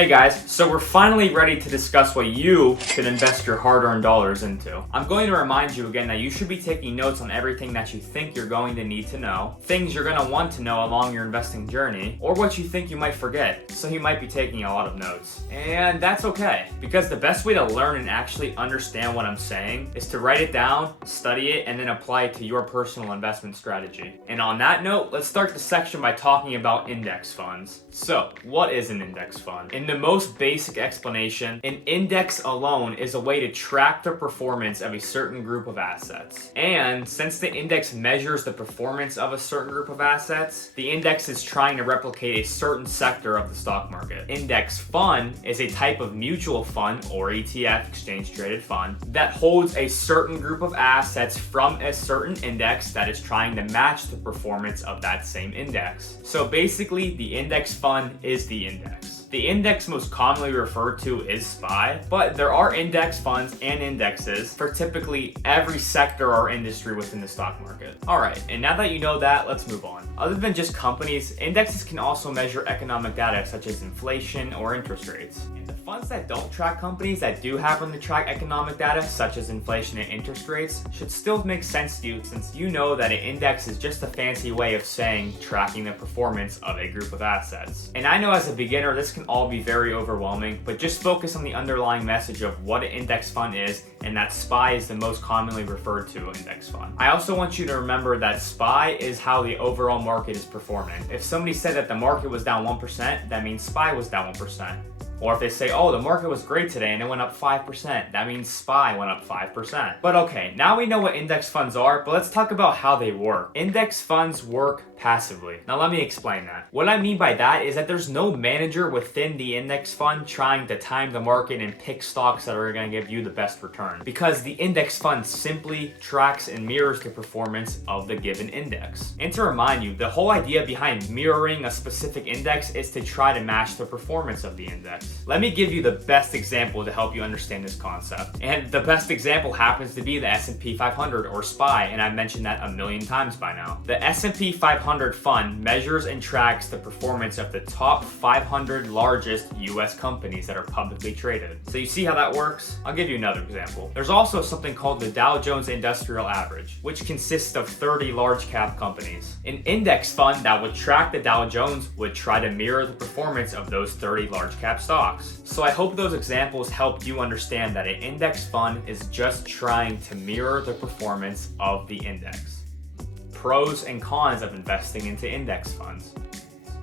Hey guys, so we're finally ready to discuss what you can invest your hard-earned dollars into. I'm going to remind you again that you should be taking notes on everything that you think you're going to need to know, things you're going to want to know along your investing journey, or what you think you might forget, so you might be taking a lot of notes. And that's okay, because the best way to learn and actually understand what I'm saying is to write it down, study it, and then apply it to your personal investment strategy. And on that note, let's start the section by talking about index funds. So, what is an index fund? In the most basic explanation, an index alone is a way to track the performance of a certain group of assets. And since the index measures the performance of a certain group of assets, the index is trying to replicate a certain sector of the stock market. Index fund is a type of mutual fund or ETF, exchange traded fund, that holds a certain group of assets from a certain index that is trying to match the performance of that same index. So basically, the index fund is the index. The index most commonly referred to is SPY, but there are index funds and indexes for typically every sector or industry within the stock market. Alright, and now that you know that, let's move on. Other than just companies, indexes can also measure economic data such as inflation or interest rates. And the funds that don't track companies that do happen to track economic data such as inflation and interest rates should still make sense to you, since you know that an index is just a fancy way of saying tracking the performance of a group of assets. And I know as a beginner this can all be very overwhelming, but just focus on the underlying message of what an index fund is, and that SPY is the most commonly referred to index fund. I also want you to remember that SPY is how the overall market is performing. If somebody said that the market was down 1%, that means SPY was down 1%. Or if they say, oh, the market was great today and it went up 5%, that means SPY went up 5%. But okay, now we know what index funds are, but let's talk about how they work. Index funds work passively. Now let me explain that. What I mean by that is that there's no manager within the index fund trying to time the market and pick stocks that are going to give you the best return, because the index fund simply tracks and mirrors the performance of the given index. And to remind you, the whole idea behind mirroring a specific index is to try to match the performance of the index. Let me give you the best example to help you understand this concept. And the best example happens to be the S&P 500 or SPY, and I've mentioned that a million times by now. The S&P 500 fund measures and tracks the performance of the top 500 largest US companies that are publicly traded. So you see how that works? I'll give you another example. There's also something called the Dow Jones Industrial Average, which consists of 30 large cap companies. An index fund that would track the Dow Jones would try to mirror the performance of those 30 large cap stocks. So I hope those examples helped you understand that an index fund is just trying to mirror the performance of the index. Pros and cons of investing into index funds.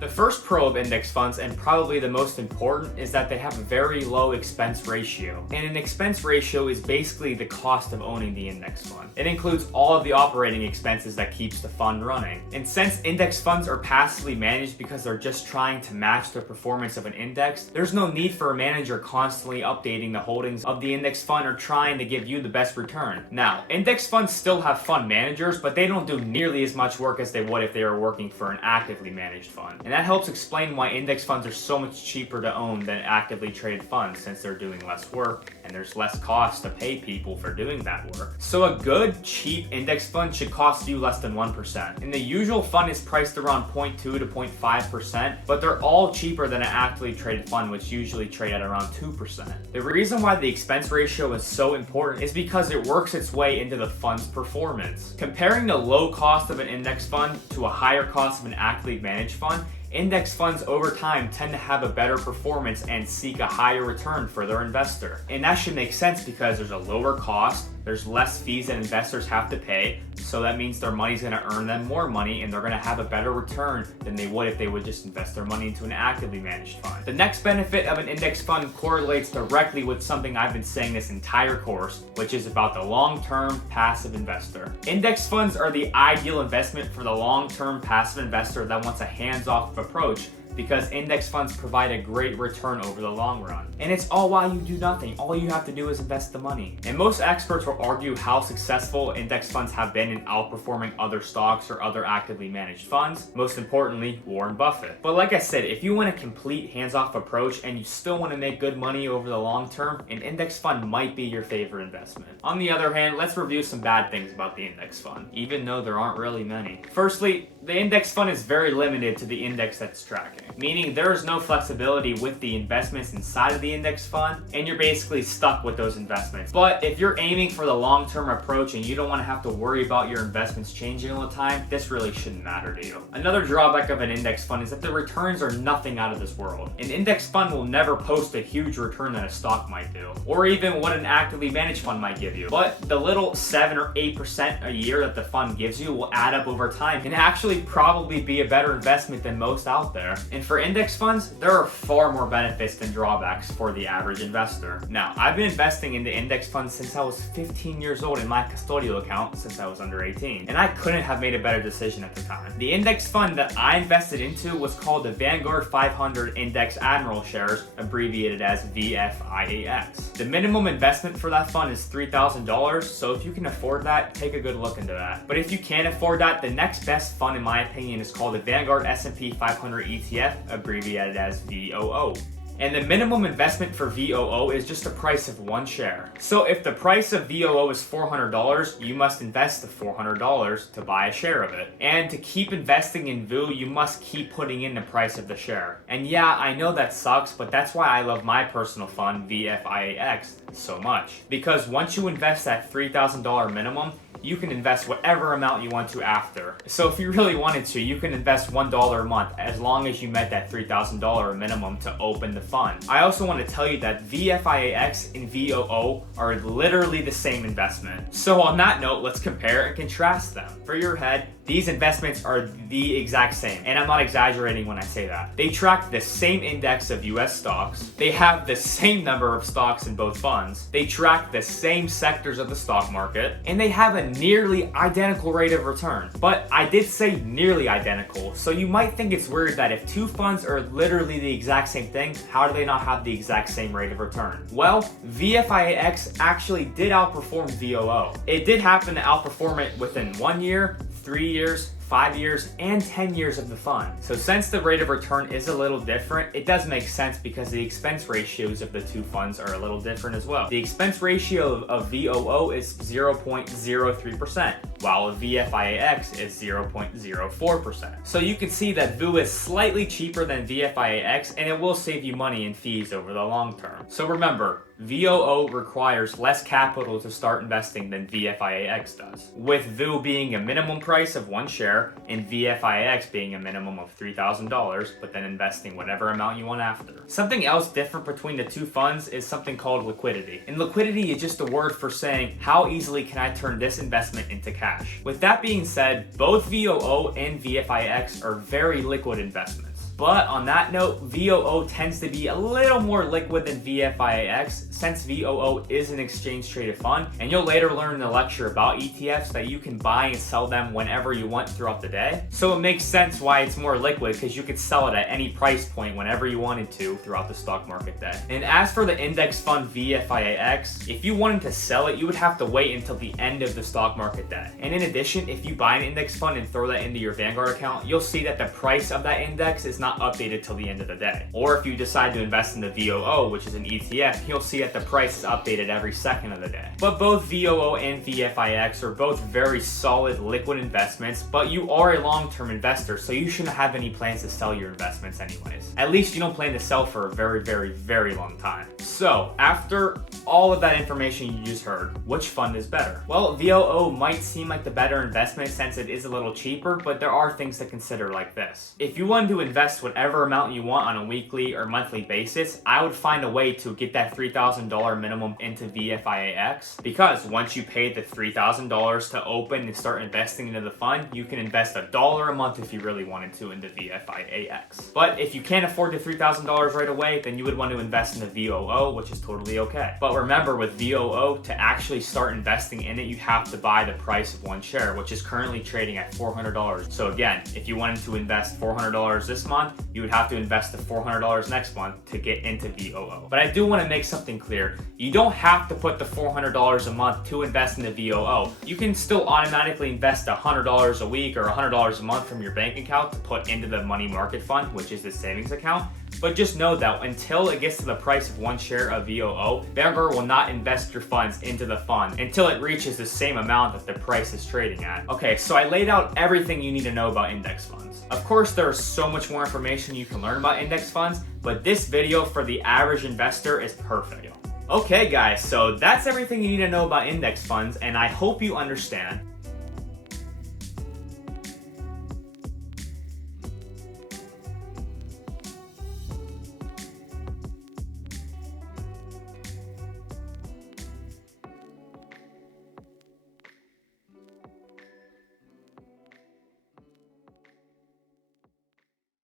The first pro of index funds, and probably the most important, is that they have a very low expense ratio. And an expense ratio is basically the cost of owning the index fund. It includes all of the operating expenses that keeps the fund running. And since index funds are passively managed because they're just trying to match the performance of an index, there's no need for a manager constantly updating the holdings of the index fund or trying to give you the best return. Now, index funds still have fund managers, but they don't do nearly as much work as they would if they were working for an actively managed fund. And that helps explain why index funds are so much cheaper to own than actively traded funds, since they're doing less work and there's less cost to pay people for doing that work. So a good, cheap index fund should cost you less than 1%. And the usual fund is priced around 0.2 to 0.5%, but they're all cheaper than an actively traded fund, which usually trade at around 2%. The reason why the expense ratio is so important is because it works its way into the fund's performance. Comparing the low cost of an index fund to a higher cost of an actively managed fund, index funds over time tend to have a better performance and seek a higher return for their investor. And that should make sense because there's a lower cost, there's less fees that investors have to pay, so that means their money's going to earn them more money and they're going to have a better return than they would if they would just invest their money into an actively managed fund. The next benefit of an index fund correlates directly with something I've been saying this entire course, which is about the long-term passive investor. Index funds are the ideal investment for the long-term passive investor that wants a hands-off approach, because index funds provide a great return over the long run. And it's all while you do nothing. All you have to do is invest the money. And most experts will argue how successful index funds have been in outperforming other stocks or other actively managed funds, most importantly, Warren Buffett. But like I said, if you want a complete hands-off approach and you still want to make good money over the long term, an index fund might be your favorite investment. On the other hand, let's review some bad things about the index fund, even though there aren't really many. Firstly, the index fund is very limited to the index that's tracking, meaning there is no flexibility with the investments inside of the index fund, and you're basically stuck with those investments. But if you're aiming for the long-term approach and you don't want to have to worry about your investments changing all the time, this really shouldn't matter to you. Another drawback of an index fund is that the returns are nothing out of this world. An index fund will never post a huge return that a stock might do, or even what an actively managed fund might give you. But the little 7 or 8% a year that the fund gives you will add up over time and actually probably be a better investment than most out there. And for index funds, there are far more benefits than drawbacks for the average investor. Now, I've been investing into index funds since I was 15 years old in my custodial account since I was under 18, and I couldn't have made a better decision at the time. The index fund that I invested into was called the Vanguard 500 Index Admiral Shares, abbreviated as VFIAX. The minimum investment for that fund is $3,000, so if you can afford that, take a good look into that. But if you can't afford that, the next best fund in my opinion is called the Vanguard S&P 500 ETF, abbreviated as VOO. And the minimum investment for VOO is just the price of one share. So if the price of VOO is $400, you must invest the $400 to buy a share of it. And to keep investing in VOO, you must keep putting in the price of the share. And yeah, I know that sucks, but that's why I love my personal fund, VFIAX, so much. Because once you invest that $3,000 minimum, you can invest whatever amount you want to after. So if you really wanted to, you can invest $1 a month as long as you met that $3,000 minimum to open the fund. I also want to tell you that VFIAX and VOO are literally the same investment. So on that note, let's compare and contrast them. For your head, these investments are the exact same, and I'm not exaggerating when I say that. They track the same index of US stocks, they have the same number of stocks in both funds, they track the same sectors of the stock market, and they have a nearly identical rate of return. But I did say nearly identical, so you might think it's weird that if two funds are literally the exact same thing, how do they not have the exact same rate of return? Well, VFIAX actually did outperform VOO. It did happen to outperform it within 1 year, 3 years, 5 years, and 10 years of the fund. So since the rate of return is a little different, it does make sense because the expense ratios of the two funds are a little different as well. The expense ratio of VOO is 0.03%, while VFIAX is 0.04%. So you can see that VOO is slightly cheaper than VFIAX, and it will save you money in fees over the long term. So remember, VOO requires less capital to start investing than VFIAX does, with VOO being a minimum price of one share and VFIAX being a minimum of $3,000, but then investing whatever amount you want after. Something else different between the two funds is something called liquidity. And liquidity is just a word for saying how easily can I turn this investment into cash. With that being said, both VOO and VFIAX are very liquid investments. But on that note, VOO tends to be a little more liquid than VFIAX since VOO is an exchange traded fund, and you'll later learn in the lecture about ETFs that you can buy and sell them whenever you want throughout the day. So it makes sense why it's more liquid because you could sell it at any price point whenever you wanted to throughout the stock market day. And as for the index fund VFIAX, if you wanted to sell it, you would have to wait until the end of the stock market day. And in addition, if you buy an index fund and throw that into your Vanguard account, you'll see that the price of that index is not updated till the end of the day. Or if you decide to invest in the VOO, which is an ETF, you'll see that the price is updated every second of the day. But both VOO and VFIX are both very solid liquid investments, but you are a long-term investor, so you shouldn't have any plans to sell your investments anyways. At least you don't plan to sell for a very, very, very long time. So after all of that information you just heard, which fund is better? Well, VOO might seem like the better investment since it is a little cheaper, but there are things to consider like this. If you wanted to invest whatever amount you want on a weekly or monthly basis, I would find a way to get that $3,000 minimum into VFIAX, because once you pay the $3,000 to open and start investing into the fund, you can invest $1 a month if you really wanted to into VFIAX. But if you can't afford the $3,000 right away, then you would want to invest in the VOO, which is totally okay. But remember, with VOO, to actually start investing in it, you have to buy the price of one share, which is currently trading at $400. So again, if you wanted to invest $400 this month, you would have to invest the $400 next month to get into VOO. But I do want to make something clear. You don't have to put the $400 a month to invest in the VOO. You can still automatically invest $100 a week or $100 a month from your bank account to put into the money market fund, which is the savings account. But just know that until it gets to the price of one share of VOO, Vanguard will not invest your funds into the fund until it reaches the same amount that the price is trading at. Okay, so I laid out everything you need to know about index funds. Of course, there is so much more information you can learn about index funds, but this video for the average investor is perfect. Okay guys, so that's everything you need to know about index funds, and I hope you understand